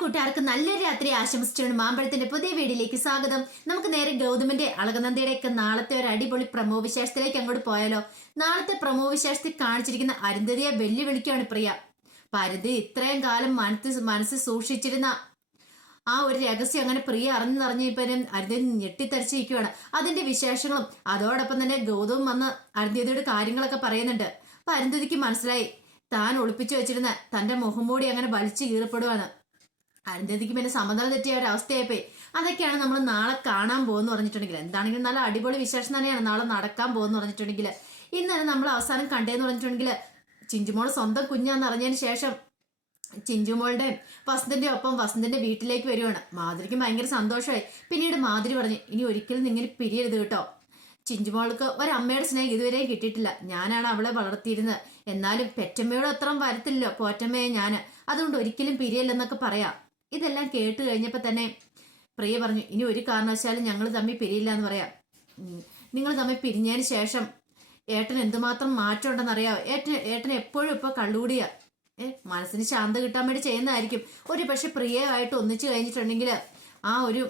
കൂട്ടുകാർക്ക് നല്ലൊരു രാത്രി ആശംസിച്ചുകൊണ്ട് മാമ്പഴത്തിന്റെ പുതിയ വീഡിയോയിലേക്ക് സ്വാഗതം. നമുക്ക് നേരെ ഗൗതമന്റെ അളകനന്ദയുടെ ഒക്കെ നാളത്തെ ഒരു അടിപൊളി പ്രമോ വിശേഷത്തിലേക്ക് അങ്ങോട്ട് പോയാലോ? നാളത്തെ പ്രമോ വിശേഷത്തിൽ കാണിച്ചിരിക്കുന്ന അരുന്ധതിയെ വെല്ലുവിളിക്കുകയാണ് പ്രിയ. പരുതി ഇത്രയും കാലം മനസ്സ് മനസ്സ് സൂക്ഷിച്ചിരുന്ന ആ ഒരു രഹസ്യം അങ്ങനെ പ്രിയ അറിഞ്ഞു അറിഞ്ഞപ്പോഴും അരുന്ധതി ഞെട്ടിത്തരിച്ചിരിക്കുകയാണ് അതിന്റെ വിശേഷങ്ങളും അതോടൊപ്പം തന്നെ ഗൗതം വന്ന് അരുന്ധതിയുടെ കാര്യങ്ങളൊക്കെ പറയുന്നുണ്ട്. അപ്പൊ അരുന്ധതിക്ക് മനസ്സിലായി. താൻ ഒളിപ്പിച്ചു വെച്ചിരുന്ന തന്റെ മുഖം മൂടി അങ്ങനെ വലിച്ചു കീറപ്പെടുവാണ്. അരുന്ധതിക്ക് പിന്നെ സമതല തെറ്റിയ ഒരു അവസ്ഥയായിപ്പോയി അതൊക്കെയാണ് നമ്മൾ നാളെ കാണാൻ പോകുന്നു പറഞ്ഞിട്ടുണ്ടെങ്കിൽ എന്താണെങ്കിലും നല്ല അടിപൊളി വിശേഷം തന്നെയാണ് നാളെ നടക്കാൻ പോകുന്നു പറഞ്ഞിട്ടുണ്ടെങ്കിൽ ഇന്നലെ നമ്മൾ അവസാനം കണ്ടേന്ന് പറഞ്ഞിട്ടുണ്ടെങ്കിൽ ചിഞ്ചുമോൾ സ്വന്തം കുഞ്ഞാന്ന് അറിഞ്ഞതിന് ശേഷം ചിഞ്ചുമോളുടെയും വസന്തിന്റെ ഒപ്പം വസന്തന്റെ വീട്ടിലേക്ക് വരുവാണ്. മാധുരിക്ക് ഭയങ്കര സന്തോഷമായി. പിന്നീട് മാധുരി പറഞ്ഞു ഇനി ഒരിക്കലും നിങ്ങൾ പിരിയരുത് കേട്ടോ. ചിഞ്ചുമോൾക്ക് ഒരമ്മയുടെ സ്നേഹം ഇതുവരെയും കിട്ടിയിട്ടില്ല. ഞാനാണ് അവളെ വളർത്തിയിരുന്നത്. എന്നാലും പെറ്റമ്മയോട് അത്രയും വരത്തില്ലല്ലോ പോറ്റമ്മയെ ഞാൻ അതുകൊണ്ട് ഒരിക്കലും പിരിയല്ലെന്നൊക്കെ പറയാം. ഇതെല്ലാം കേട്ട് കഴിഞ്ഞപ്പോൾ തന്നെ പ്രിയ പറഞ്ഞു ഇനി ഒരു കാരണവശാലും ഞങ്ങൾ തമ്മിൽ പിരിയില്ല എന്ന് പറയാം നിങ്ങൾ തമ്മിൽ പിരിഞ്ഞതിന് ശേഷം ഏട്ടൻ എന്തുമാത്രം മാറ്റം ഉണ്ടെന്നറിയാമോ ഏട്ടൻ ഏട്ടൻ എപ്പോഴും ഇപ്പോൾ കള്ളുകൂടിയാ. ഏ മനസ്സിന് ശാന്ത കിട്ടാൻ വേണ്ടി ചെയ്യുന്നതായിരിക്കും. ഒരു പക്ഷെ പ്രിയമായിട്ട് ഒന്നിച്ചു കഴിഞ്ഞിട്ടുണ്ടെങ്കിൽ ആ ഒരു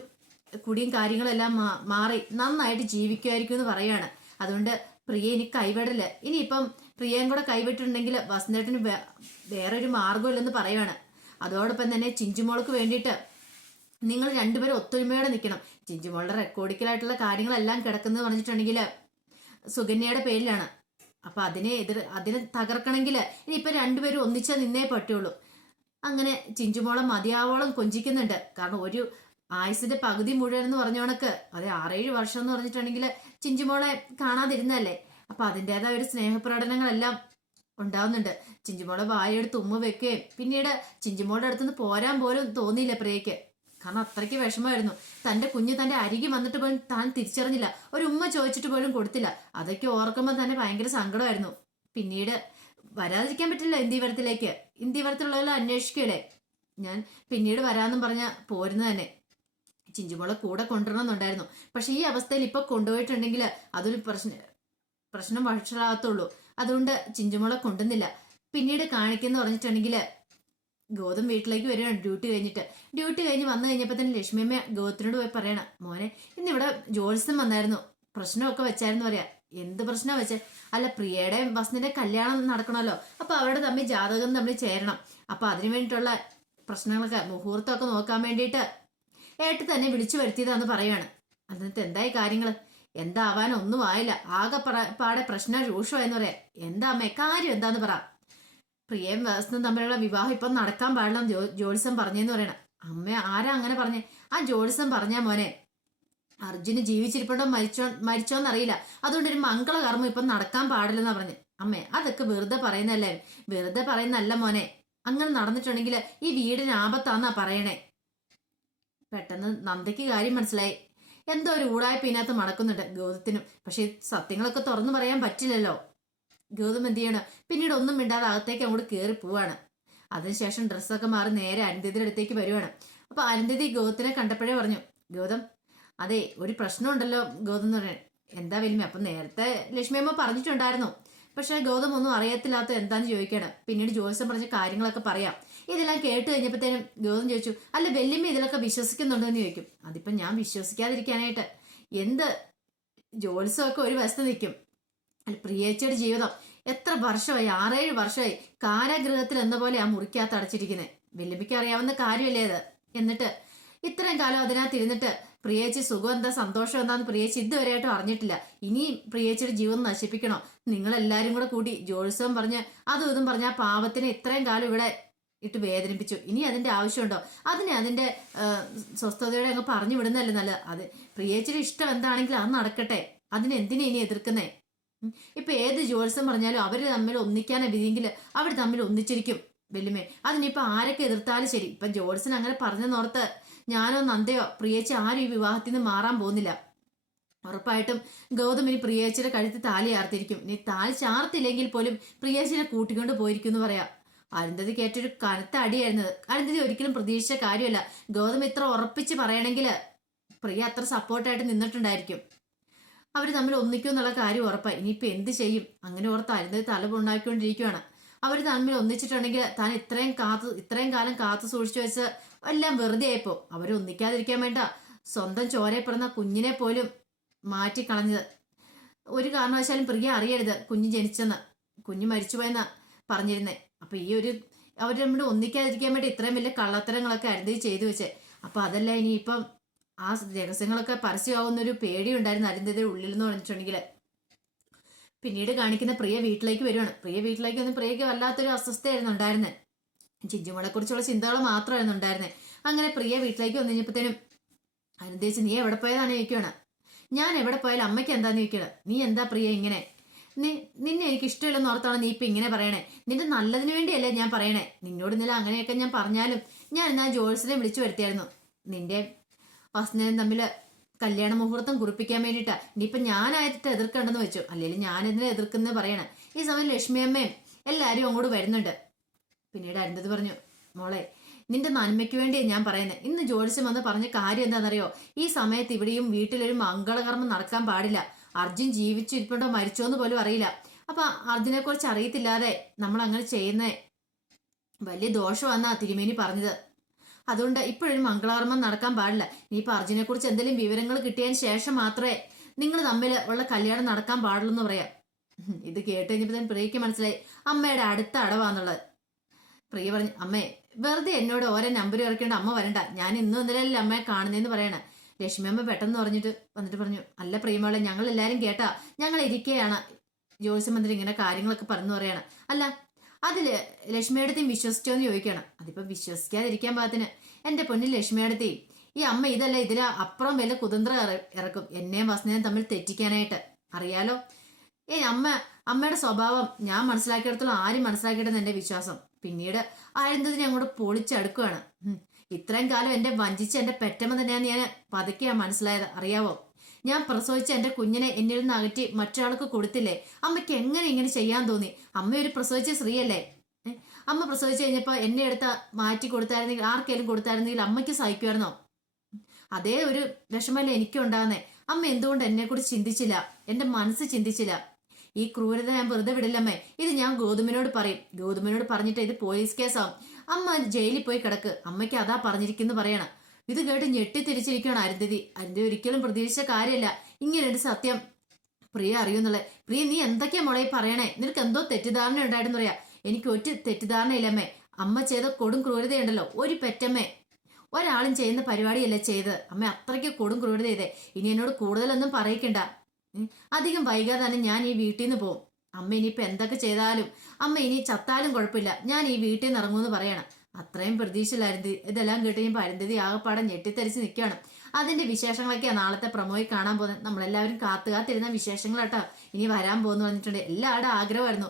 കുടിയും കാര്യങ്ങളെല്ലാം മാറി നന്നായിട്ട് ജീവിക്കുമായിരിക്കും എന്ന് പറയാണ്. അതുകൊണ്ട് പ്രിയ ഇനി കൈവിടൽ. ഇനിയിപ്പം പ്രിയയും കൂടെ കൈവിട്ടിട്ടുണ്ടെങ്കിൽ വസന്തേട്ടന് വേറൊരു മാർഗമില്ലെന്ന് പറയാണ്. അതോടൊപ്പം തന്നെ ചിഞ്ചുമോൾക്ക് വേണ്ടിയിട്ട് നിങ്ങൾ രണ്ടുപേരും ഒത്തൊരുമയോടെ നിൽക്കണം. ചിഞ്ചുമോളുടെ റെക്കോർഡിക്കലായിട്ടുള്ള കാര്യങ്ങളെല്ലാം കിടക്കുന്നത് പറഞ്ഞിട്ടുണ്ടെങ്കിൽ സുകന്യയുടെ പേരിലാണ്. അപ്പൊ അതിനെ എതിർ അതിനെ തകർക്കണമെങ്കിൽ ഇനിയിപ്പൊ രണ്ടുപേരും ഒന്നിച്ചാൽ നിന്നേ പറ്റുള്ളൂ. അങ്ങനെ ചിഞ്ചുമോളം മതിയാവോളം കൊഞ്ചിക്കുന്നുണ്ട്. കാരണം ഒരു ആയുസിന്റെ പകുതി മുഴുവൻ എന്ന് പറഞ്ഞ കണക്ക് അത് ആറേഴ് വർഷം എന്ന് പറഞ്ഞിട്ടുണ്ടെങ്കിൽ ചിഞ്ചുമോളെ കാണാതിരുന്നല്ലേ അപ്പൊ അതിന്റെതായ ഒരു സ്നേഹപ്രകടനങ്ങളെല്ലാം ഉണ്ടാവുന്നുണ്ട്. ചിഞ്ചുമോളെ വായെടുത്ത് ഉമ്മ വെക്കുകയും പിന്നീട് ചിഞ്ചുമോളുടെ അടുത്തുനിന്ന് പോരാൻ പോലും തോന്നിയില്ല പ്രിയയ്ക്ക്. കാരണം അത്രയ്ക്ക് വിഷമമായിരുന്നു. തന്റെ കുഞ്ഞ് തന്റെ അരികി വന്നിട്ട് പോലും താൻ തിരിച്ചറിഞ്ഞില്ല. ഒരു ഉമ്മ ചോദിച്ചിട്ട് പോലും കൊടുത്തില്ല. അതൊക്കെ ഓർക്കുമ്പോൾ തന്നെ ഭയങ്കര സങ്കടമായിരുന്നു. പിന്നീട് വരാതിരിക്കാൻ പറ്റില്ല ഇന്ത്യവരത്തിലേക്ക്. ഇന്ത്യവരത്തിലുള്ളവരെ അന്വേഷിക്കുകയല്ലേ? ഞാൻ പിന്നീട് വരാമെന്നും പറഞ്ഞ പോരുന്ന തന്നെ. ചിഞ്ചുമോളെ കൂടെ കൊണ്ടുവരണമെന്നുണ്ടായിരുന്നു. പക്ഷെ ഈ അവസ്ഥയിൽ ഇപ്പൊ കൊണ്ടുപോയിട്ടുണ്ടെങ്കിൽ അതൊരു പ്രശ്ന പ്രശ്നം വഷളാകത്തുള്ളൂ. അതുകൊണ്ട് ചിഞ്ചുമോളെ കൊണ്ടുവന്നില്ല. പിന്നീട് കാണിക്കുന്ന പറഞ്ഞിട്ടുണ്ടെങ്കിൽ ഗൗതം വീട്ടിലേക്ക് വരികയാണ് ഡ്യൂട്ടി കഴിഞ്ഞിട്ട്. ഡ്യൂട്ടി കഴിഞ്ഞ് വന്നു കഴിഞ്ഞപ്പോൾ തന്നെ ലക്ഷ്മിയമ്മ ഗൗതത്തിനോട് പോയി പറയണം മോനെ ഇന്ന് ഇവിടെ ജോത്സ്യം വന്നായിരുന്നു. പ്രശ്നമൊക്കെ വെച്ചായിരുന്നു പറയാ. എന്ത് പ്രശ്നം വെച്ചേ? അല്ല പ്രിയയുടെ വസന്തിന്റെ കല്യാണം നടക്കണമല്ലോ. അപ്പൊ അവരുടെ തമ്മിൽ ജാതകം തമ്മിൽ ചേരണം. അപ്പൊ അതിനു വേണ്ടിയിട്ടുള്ള പ്രശ്നങ്ങളൊക്കെ മുഹൂർത്തമൊക്കെ നോക്കാൻ വേണ്ടിയിട്ട് ഏട്ട് തന്നെ വിളിച്ചു വരുത്തിയതാന്ന് പറയാണ് അതിനകത്ത് എന്തായി കാര്യങ്ങൾ? എന്താവാൻ ഒന്നും ആയില്ല. ആകെ പാടെ പ്രശ്നം രൂക്ഷമായെന്ന് പറയാം. എന്താ അമ്മേ കാര്യം എന്താന്ന് പറ. പ്രിയം വസന്തും തമ്മിലുള്ള വിവാഹം ഇപ്പം നടക്കാൻ പാടില്ല ജോ ജോത്സ്യം പറഞ്ഞെന്ന് പറയണം. അമ്മ ആരാ അങ്ങനെ പറഞ്ഞേ? ആ ജോത്സ്യം പറഞ്ഞ മോനെ. അർജുന് ജീവിച്ചിരിപ്പുണ്ടോ മരിച്ചോ മരിച്ചോന്നറിയില്ല. അതുകൊണ്ട് ഒരു മംഗളകർമ്മം ഇപ്പം നടക്കാൻ പാടില്ലെന്നാ പറഞ്ഞു. അമ്മേ അതൊക്കെ വെറുതെ പറയുന്നല്ലേ വെറുതെ പറയുന്നല്ല മോനെ. അങ്ങനെ നടന്നിട്ടുണ്ടെങ്കിൽ ഈ വീടിന് ആപത്താന്നാ പറയണേ. പെട്ടെന്ന് നന്ദയ്ക്ക് കാര്യം മനസ്സിലായി. എന്തോ ഒരു ഊടായ്പ ഇതിനകത്ത് മടക്കുന്നുണ്ട് ഗൗതത്തിനും. പക്ഷെ സത്യങ്ങളൊക്കെ തുറന്നു പറയാൻ പറ്റില്ലല്ലോ. ഗൗതം എന്ത് ചെയ്യണം? പിന്നീട് ഒന്നും മിണ്ടാതെ അകത്തേക്ക് അങ്ങോട്ട് കയറി പോവാണ്. അതിനുശേഷം ഡ്രസ്സൊക്കെ മാറി നേരെ അരുന്ധതിയുടെ അടുത്തേക്ക് വരുവാണ്. അപ്പൊ അരുന്ധതി ഗൗതത്തിനെ കണ്ടപ്പോഴേ പറഞ്ഞു ഗൗതം അതെ ഒരു പ്രശ്നമുണ്ടല്ലോ ഗൗതം എന്ന് പറയാൻ. എന്താ വലിയ അപ്പൊ നേരത്തെ ലക്ഷ്മിയമ്മ പറഞ്ഞിട്ടുണ്ടായിരുന്നു. പക്ഷെ ഗൗതം ഒന്നും അറിയത്തില്ലാത്ത എന്താന്ന് ചോദിക്കണം. പിന്നീട് ജോത്സ്യം പറഞ്ഞ കാര്യങ്ങളൊക്കെ പറയാം. ഇതെല്ലാം കേട്ട് കഴിഞ്ഞപ്പോഴത്തേനും ഗൗതം ചോദിച്ചു അല്ല വെല്ലുമ്മ ഇതിലൊക്കെ വിശ്വസിക്കുന്നുണ്ടോ എന്ന് ചോദിക്കും. അതിപ്പോ ഞാൻ വിശ്വസിക്കാതിരിക്കാനായിട്ട് എന്ത് ജോത്സ്യമൊക്കെ ഒരു വശത്ത് നിൽക്കും. അല്ല പ്രിയേച്ചയുടെ ജീവിതം എത്ര വർഷമായി ആറേഴ് വർഷമായി കാരാഗൃഹത്തിൽ എന്ന പോലെ ആ മുറിക്കകത്ത് അടച്ചിരിക്കുന്നത് വെല്ലുമ്പിക്ക് അറിയാവുന്ന കാര്യമല്ലേ അത്? എന്നിട്ട് ഇത്രയും കാലം അതിനകത്ത് ഇരുന്നിട്ട് പ്രിയേച്ചി സുഖം എന്താ? സന്തോഷം എന്താന്ന് പ്രിയേച്ചി ഇതുവരെയായിട്ടും അറിഞ്ഞിട്ടില്ല. ഇനിയും പ്രിയേച്ചിയുടെ ജീവൻ നശിപ്പിക്കണോ? നിങ്ങളെല്ലാരും കൂടെ കൂടി ജോത്സവം പറഞ്ഞ് അതും ഇതും പറഞ്ഞ ആ പാവത്തിന് ഇത്രയും കാലം ഇവിടെ ഇട്ട് വേദനിപ്പിച്ചു. ഇനി അതിന്റെ ആവശ്യമുണ്ടോ? അതിനെ അതിന്റെ ആ, സ്വസ്ഥതയോടെ അങ്ങ് പറഞ്ഞു വിടുന്നല്ലേ നല്ലത്. അത് പ്രിയേച്ചിയുടെ ഇഷ്ടം എന്താണെങ്കിൽ അത് നടക്കട്ടെ. അതിനെന്തിനെ ഇനി എതിർക്കുന്നേ. ഇപ്പൊ ഏത് ജോത്സ്യം പറഞ്ഞാലും അവർ തമ്മിൽ ഒന്നിക്കാനെ വിധിയെങ്കിൽ അവർ തമ്മിൽ ഒന്നിച്ചിരിക്കും. വെല്ലുമേ. അതിനിപ്പോ ആരൊക്കെ എതിർത്താലും ശരി. ഇപ്പൊ ജോത്സ്യൻ അങ്ങനെ പറഞ്ഞെന്നോർത്ത് ഞാനോ നന്ദയോ പ്രിയേച്ചി ആരും ഈ വിവാഹത്തിൽ നിന്ന് മാറാൻ പോകുന്നില്ല. ഉറപ്പായിട്ടും ഗൗതം ഇനി പ്രിയേച്ചിയുടെ കഴുത്ത് താലി ആർത്തിരിക്കും. ഇനി താലി ചാർത്തില്ലെങ്കിൽ പോലും പ്രിയേച്ചിനെ കൂട്ടിക്കൊണ്ട് പോയിരിക്കും എന്ന് പറയാം. അരുന്ധതി കേട്ടൊരു കനത്ത അടിയായിരുന്നത് അരുന്ധതി ഒരിക്കലും പ്രതീക്ഷിച്ച കാര്യമല്ല. ഗൗതം ഇത്ര ഉറപ്പിച്ച് പറയണമെങ്കിൽ പ്രിയ അത്ര സപ്പോർട്ടായിട്ട് നിന്നിട്ടുണ്ടായിരിക്കും. അവർ തമ്മിൽ ഒന്നിക്കും എന്നുള്ള കാര്യം ഉറപ്പായി. ഇനിയിപ്പോൾ എന്ത് ചെയ്യും? അങ്ങനെ ഓർത്ത് അരുന്ധതി തല പുണ്ണാക്കിക്കൊണ്ടിരിക്കുകയാണ് അവർ തമ്മിൽ ഒന്നിച്ചിട്ടുണ്ടെങ്കിൽ താൻ ഇത്രയും കാത്തു ഇത്രയും കാലം കാത്തു സൂക്ഷിച്ചു വെച്ച് എല്ലാം വെറുതെ ആയിപ്പോ. അവരെ ഒന്നിക്കാതിരിക്കാൻ വേണ്ട. സ്വന്തം ചോരയെ പിറന്ന കുഞ്ഞിനെ പോലും മാറ്റിക്കളഞ്ഞത് ഒരു കാരണവശാലും പ്രിയ അറിയരുത്. കുഞ്ഞ് ജനിച്ചെന്ന്. കുഞ്ഞ് മരിച്ചുപോയെന്ന് പറഞ്ഞിരുന്നേ. അപ്പൊ ഈ ഒരു അവർ നമ്മൾ ഒന്നിക്കാതിരിക്കാൻ വേണ്ടി ഇത്രയും വലിയ കള്ളത്തരങ്ങളൊക്കെ അരുതി ചെയ്തു വെച്ചേ. അപ്പൊ അതല്ല ഇനി ഇപ്പം ആ രഹസ്യങ്ങളൊക്കെ പേടി പേടിയുണ്ടായിരുന്നു അരുന്ധതിയുടെ ഉള്ളിൽ എന്ന് പറഞ്ഞിട്ടുണ്ടെങ്കിൽ പിന്നീട് കാണിക്കുന്ന പ്രിയ വീട്ടിലേക്ക് വരുവാണ്. പ്രിയ വീട്ടിലേക്ക് വന്ന് പ്രിയക്ക് വല്ലാത്തൊരു അസ്വസ്ഥയായിരുന്നു ഉണ്ടായിരുന്നത് ചിഞ്ചുമോളെ കുറിച്ചുള്ള ചിന്തകൾ മാത്രമായിരുന്നു ഉണ്ടായിരുന്നത് അങ്ങനെ പ്രിയ വീട്ടിലേക്ക് വന്നു കഴിഞ്ഞപ്പോഴത്തേനും അരുന്ധേച്ച് നീ എവിടെ പോയതാണ് ചോദിക്കുകയാണ് ഞാൻ എവിടെ പോയാലും അമ്മയ്ക്ക് എന്താന്ന് ചോദിക്കണം നീ എന്താ പ്രിയ ഇങ്ങനെ? നിന്നെ എനിക്ക് ഇഷ്ടമില്ലെന്ന് ഓർത്താണ് നീ ഇപ്പൊ ഇങ്ങനെ പറയണേ. നിന്റെ നല്ലതിന് വേണ്ടിയല്ലേ ഞാൻ പറയണേ. നിന്നോട് ഇന്നലെ അങ്ങനെയൊക്കെ ഞാൻ പറഞ്ഞാലും ഞാൻ എന്നാ ജോൾസിനെ വിളിച്ചു വരുത്തിയായിരുന്നു. നിന്റെ വസന്തനും തമ്മിൽ കല്യാണ മുഹൂർത്തം കുറിപ്പിക്കാൻ വേണ്ടിയിട്ടാ. ഇനിയിപ്പൊ ഞാനായിട്ട് എതിർക്കണ്ടെന്ന് വെച്ചു. അല്ലെങ്കിൽ ഞാൻ ഇതിനെ എതിർക്കുന്ന പറയണേ. ഈ സമയം ലക്ഷ്മിയമ്മയും എല്ലാരും അങ്ങോട്ട് വരുന്നുണ്ട്. പിന്നീട് അരുന്ധതി പറഞ്ഞു മോളെ നിന്റെ നന്മയ്ക്ക് വേണ്ടിയാണ് ഞാൻ പറയുന്നത് ഇന്ന് ജോലിസ്യം വന്ന് പറഞ്ഞ കാര്യം എന്താണെന്നറിയോ? ഈ സമയത്ത് ഇവിടെയും വീട്ടിലൊരു മംഗളകർമ്മം നടക്കാൻ പാടില്ല. അർജുൻ ജീവിച്ചിരിപ്പുണ്ടോ? മരിച്ചോ എന്ന് പോലും അറിയില്ല. അപ്പൊ അർജുനെ കുറിച്ച് അറിയത്തില്ലാതെ നമ്മൾ അങ്ങനെ ചെയ്യുന്നേ വലിയ ദോഷമാണെന്നാ തിരുമേനി പറഞ്ഞത്. അതുകൊണ്ട് ഇപ്പോഴും മംഗളകർമ്മം നടക്കാൻ പാടില്ല. ഇനിയിപ്പോ അർജുനെ കുറിച്ച് എന്തെങ്കിലും വിവരങ്ങൾ കിട്ടിയതിന് ശേഷം മാത്രമേ നിങ്ങൾ തമ്മിൽ ഉള്ള കല്യാണം നടക്കാൻ പാടുള്ളൂ എന്ന് പറയാം. ഇത് കേട്ട് കഴിഞ്ഞപ്പോൾ തന്നെ പ്രിയക്ക് മനസ്സിലായി. അമ്മയുടെ അടുത്ത അടവാന്നുള്ളത്. പ്രിയ പറഞ്ഞു അമ്മേ വെറുതെ എന്നോട് ഓരോ നമ്പർ ഇറക്കേണ്ട അമ്മ വരണ്ട. ഞാൻ ഇന്നും ഇന്നലെ അമ്മയെ കാണുന്നതെന്ന് പറയണ. ലക്ഷ്മി അമ്മ പെട്ടെന്ന് പറഞ്ഞിട്ട് വന്നിട്ട് പറഞ്ഞു അല്ല പ്രിയമോളെ ഞങ്ങൾ എല്ലാരും കേട്ടാ ഞങ്ങൾ ഇരിക്കുകയാണ് ജ്യോത്സ്യമന്ത്രി ഇങ്ങനെ കാര്യങ്ങളൊക്കെ പറഞ്ഞു പറയണം. അല്ല അതിൽ വിശ്വസിച്ചോ എന്ന് ചോദിക്കണം. അതിപ്പോ വിശ്വസിക്കാതിരിക്കാൻ പാകത്തിന്. എന്റെ പൊന്നിൽ ലക്ഷ്മിയടുത്തേയും ഈ അമ്മ ഇതല്ല ഇതിൽ അപ്പുറം വല്ല കുതന്ത്ര ഇറക്കും. എന്നെയും വസനയും തമ്മിൽ തെറ്റിക്കാനായിട്ട്. അറിയാലോ? ഏ അമ്മ അമ്മയുടെ സ്വഭാവം ഞാൻ മനസ്സിലാക്കിയിടത്തോളം ആരും മനസ്സിലാക്കിയിട്ടെന്ന് എന്റെ വിശ്വാസം. പിന്നീട് ആയിരുന്നതിനെ അങ്ങോട്ട് പൊളിച്ചടുക്കുകയാണ്. ഇത്രയും കാലം എന്റെ വഞ്ചിച്ച എന്റെ പെറ്റമ്മ തന്നെയാണ് ഞാൻ പതുക്കെയാ മനസ്സിലായത്. അറിയാവോ? ഞാൻ പ്രസവിച്ച എന്റെ കുഞ്ഞിനെ എന്നിൽ നിന്ന് അകറ്റി മറ്റൊരാൾക്ക് കൊടുത്തില്ലേ? അമ്മയ്ക്ക് എങ്ങനെ ഇങ്ങനെ ചെയ്യാൻ തോന്നി? അമ്മ ഒരു പ്രസവിച്ച സ്ത്രീയല്ലേ? അമ്മ പ്രസവിച്ചു കഴിഞ്ഞപ്പോ എന്നെ എടുത്ത മാറ്റി കൊടുത്തായിരുന്നെങ്കിൽ ആർക്കെങ്കിലും കൊടുത്തായിരുന്നെങ്കിൽ അമ്മയ്ക്ക് സഹിക്കുമായിരുന്നോ? അതേ ഒരു വിഷമല്ലേ എനിക്കും ഉണ്ടാകുന്നേ അമ്മ എന്തുകൊണ്ട് എന്നെ കൂടി ചിന്തിച്ചില്ല? എന്റെ മനസ്സ് ചിന്തിച്ചില്ല. ഈ ക്രൂരത ഞാൻ വെറുതെ വിടില്ലമ്മേ. ഇത് ഞാൻ ഗോതുമിനോട് പറയും. ഗോതുമിനോട് പറഞ്ഞിട്ട് ഇത് പോലീസ് കേസാവും. അമ്മ ജയിലിൽ പോയി കിടക്ക്. അമ്മയ്ക്ക് അതാ പറഞ്ഞിരിക്കുന്നു പറയണം. ഇത് കേട്ട് ഞെട്ടിത്തിരിച്ചിരിക്കുകയാണ് അരുന്ധതി. അരുന്ധതി ഒരിക്കലും പ്രതീക്ഷിച്ച കാര്യമല്ല. ഇങ്ങനെ ഒരു സത്യം. പ്രിയ അറിയുന്നുള്ളത് പ്രിയ നീ എന്തൊക്കെയാ മോളെ പറയണേ? നിനക്ക് എന്തോ തെറ്റിദ്ധാരണ ഉണ്ടായിരുന്നു പറയാ. എനിക്ക് ഒറ്റ തെറ്റിദ്ധാരണയില്ലമ്മേ അമ്മ. ചെയ്ത കൊടും ക്രൂരതയുണ്ടല്ലോ. ഒരു പെറ്റമ്മേ. ഒരാളും ചെയ്യുന്ന പരിപാടിയല്ല ചെയ്ത്. അമ്മ അത്രയ്ക്ക് കൊടും ക്രൂരത ചെയ്തേ ഇനി എന്നോട് കൂടുതലൊന്നും പറയിക്കണ്ട. അധികം വൈകാതെ തന്നെ ഞാൻ ഈ വീട്ടിൽ നിന്ന് പോകും അമ്മ ഇനിയിപ്പോ എന്തൊക്കെ ചെയ്താലും അമ്മ ഇനി ചത്താലും കുഴപ്പമില്ല. ഞാൻ ഈ വീട്ടിൽ നിന്ന് ഇറങ്ങുമെന്ന് പറയണം. അത്രയും പ്രതീക്ഷയിലായിരുന്നു. ഇതെല്ലാം കേട്ട് ഞാൻ പരന്തതി ആകപ്പാടെ ഞെട്ടിത്തരിച്ച് നിൽക്കുകയാണ്. അതിന്റെ വിശേഷങ്ങളൊക്കെയാണ് നാളത്തെ പ്രമോയിൽ കാണാൻ പോകുന്നത്. നമ്മളെല്ലാവരും കാത്തു കാത്തിരുന്ന വിശേഷങ്ങളാട്ടോ. ഇനി വരാൻ പോകുന്നു പറഞ്ഞിട്ടുണ്ട്. എല്ലാവരുടെ ആഗ്രഹമായിരുന്നു.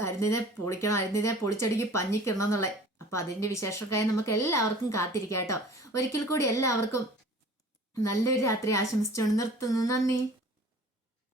അരുന്നിനെ പൊളിക്കണം അരുന്നിനെ പൊളിച്ചടുക്കി പഞ്ഞിക്കിടണം എന്നുള്ളത്. അപ്പൊ അതിന്റെ വിശേഷമൊക്കെ നമുക്ക് എല്ലാവർക്കും കാത്തിരിക്കാം കേട്ടോ. ഒരിക്കൽ കൂടി എല്ലാവർക്കും നല്ലൊരു രാത്രി ആശംസിച്ചുകൊണ്ട് നിർത്തുന്നു. നന്ദി.